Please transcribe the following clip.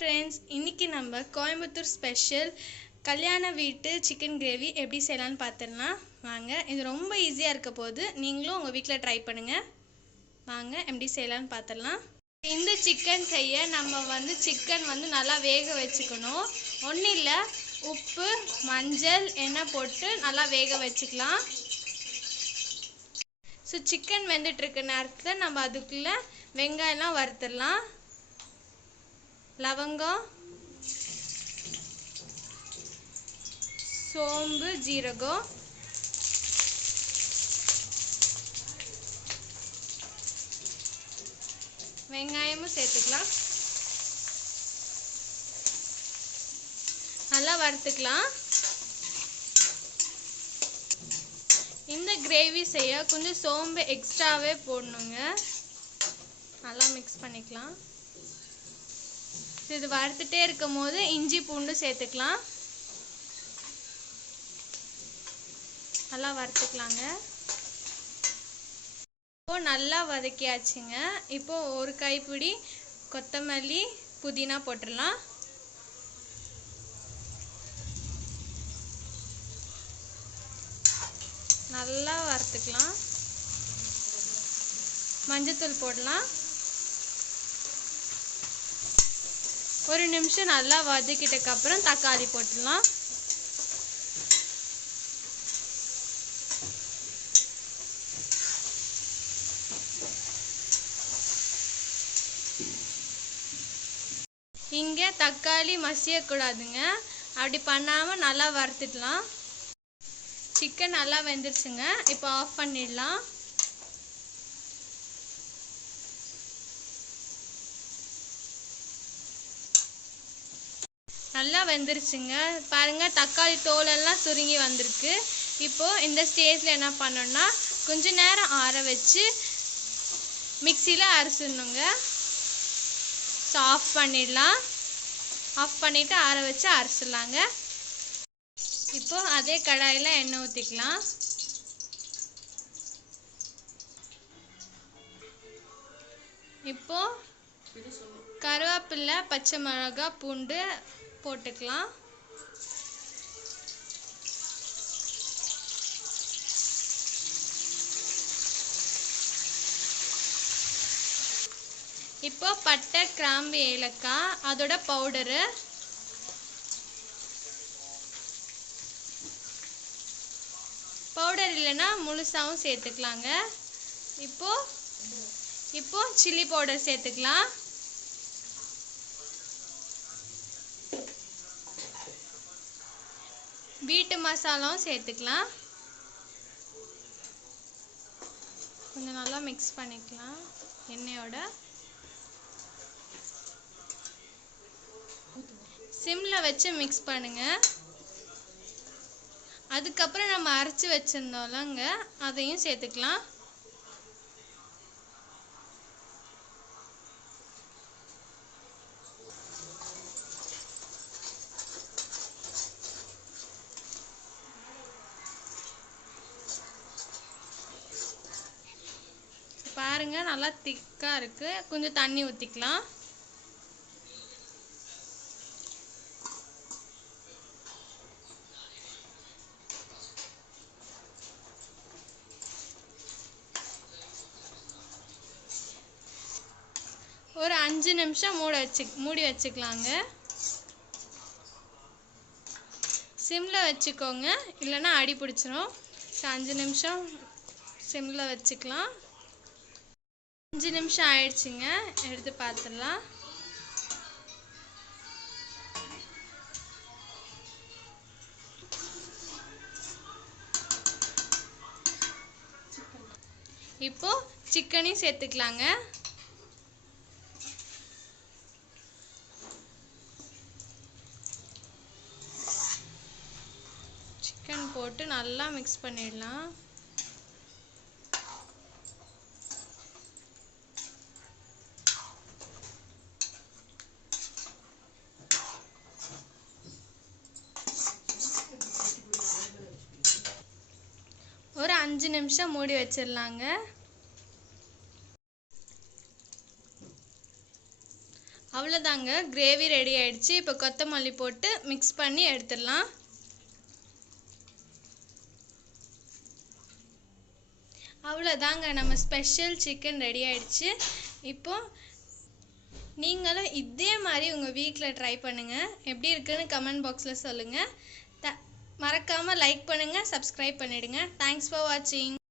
Friends, இன்னைக்கு நம்ம Coimbatore special கல்யாண வீட்டு சிக்கன் கிரேவி எப்படி செய்யலான்னு பார்த்துடலாம் வாங்க. இது ரொம்ப ஈஸியாக இருக்க போது, நீங்களும் உங்கள் வீட்டில் ட்ரை பண்ணுங்கள். வாங்க எப்படி செய்யலான்னு பார்த்துடலாம். இந்த சிக்கன் செய்ய நம்ம சிக்கன் நல்லா வேக வச்சுக்கணும். ஒன்றும் இல்லை, உப்பு மஞ்சள் எண்ணெய் போட்டு நல்லா வேக வச்சுக்கலாம். ஸோ சிக்கன் வெந்துட்டுருக்க நேரத்தில் நம்ம அதுக்குள்ளே வெங்காயம்லாம் வறுத்துடலாம். லவங்கம், சோம்பு, ஜீரகம், வெங்காயமும் சேர்த்துக்கலாம். நல்லா வறுத்துக்கலாம். இந்த கிரேவி செய்ய கொஞ்சம் சோம்பு எக்ஸ்ட்ராவே போடணுங்க. நல்லா மிக்ஸ் பண்ணிக்கலாம். இது வறுத்துட்டே இருக்கும் போது இஞ்சி பூண்டு சேர்த்துக்கலாம். நல்லா வறுத்துக்கலாங்க. இப்போ நல்லா வதக்கியாச்சுங்க. இப்போ ஒரு கைப்பிடி கொத்தமல்லி, புதினா போட்டுடலாம். நல்லா வறுத்துக்கலாம். மஞ்சத்தூள் போடலாம். ஒரு நிமிஷம் நல்லா வதக்கிட்டக்கு அப்புறம் தக்காளி போட்டுடலாம். இங்கே தக்காளி மசியக்கூடாதுங்க. அப்படி பண்ணாமல் நல்லா வறுத்துடலாம். சிக்கன் நல்லா வெந்துருச்சுங்க. இப்போ ஆஃப் பண்ணிடலாம். நல்லா வெந்துருச்சுங்க. பாருங்க, தக்காளி தோலெல்லாம் சுருங்கி வந்திருக்கு. இப்போ இந்த ஸ்டேஜில் என்ன பண்ணோம்னா, கொஞ்ச நேரம் ஆற வச்சு மிக்சியில் அரைச்சிடணுங்க. ஸோ ஆஃப் பண்ணிடலாம். ஆஃப் பண்ணிவிட்டு ஆற வச்சு அரைச்சிடலாங்க. இப்போ அதே கடாயில் எண்ணெய் ஊற்றிக்கலாம். இப்போ கருவேப்பிலை, பச்சை மிளகாய், பூண்டு போட்டுக்கலாம். இப்போ பட்டை, கிராம்பு, ஏலக்காய் அதோட பவுடரு, பவுடர் இல்லைன்னா முழுசாகவும் சேர்த்துக்கலாங்க. இப்போ சில்லி பவுடர் சேர்த்துக்கலாம். வீட்டு மசாலாவும் சேர்த்துக்கலாம். கொஞ்சம் நல்லா மிக்ஸ் பண்ணிக்கலாம் எண்ணெயோட. சிம்மில் வச்சு மிக்ஸ் பண்ணுங்க. அதுக்கப்புறம் நம்ம அரைச்சி வச்சிருந்தோம்லங்க, அதையும் சேர்த்துக்கலாம். பாருங்க, நல்லா திக்கா இருக்கு. கொஞ்சம் தண்ணி ஊற்றிக்கலாம். ஒரு 5 நிமிஷம் மூடி வச்சுக்கலாங்க. சிம்மில் வச்சுக்கோங்க, இல்லைன்னா அடி பிடிச்சிரும். 5 நிமிஷம் சிம்மில் வச்சுக்கலாம். 5 நிமிஷம் ஆயிடுச்சுங்க. எடுத்து பார்த்துடலாம். இப்போ சிக்கனையும் சேர்த்துக்கலாங்க. சிக்கன் போட்டு நல்லா மிக்ஸ் பண்ணிடலாம். ஒரு 5 நிமிஷம் மூடி வச்சிடலாங்க. அவ்வளோதாங்க, கிரேவி ரெடி ஆயிடுச்சு. இப்போ கொத்தமல்லி போட்டு மிக்ஸ் பண்ணி எடுத்துடலாம். அவ்வளோதாங்க, நம்ம ஸ்பெஷல் சிக்கன் ரெடி ஆயிடுச்சு. இப்போ நீங்களும் இதே மாதிரி உங்கள் வீட்டில் ட்ரை பண்ணுங்கள். எப்படி இருக்குன்னு கமெண்ட் பாக்ஸில் சொல்லுங்கள். மறக்காமல் லைக் பண்ணுங்கள், சப்ஸ்கிரைப் பண்ணிவிடுங்க. தேங்க்ஸ் ஃபார் வாட்சிங்.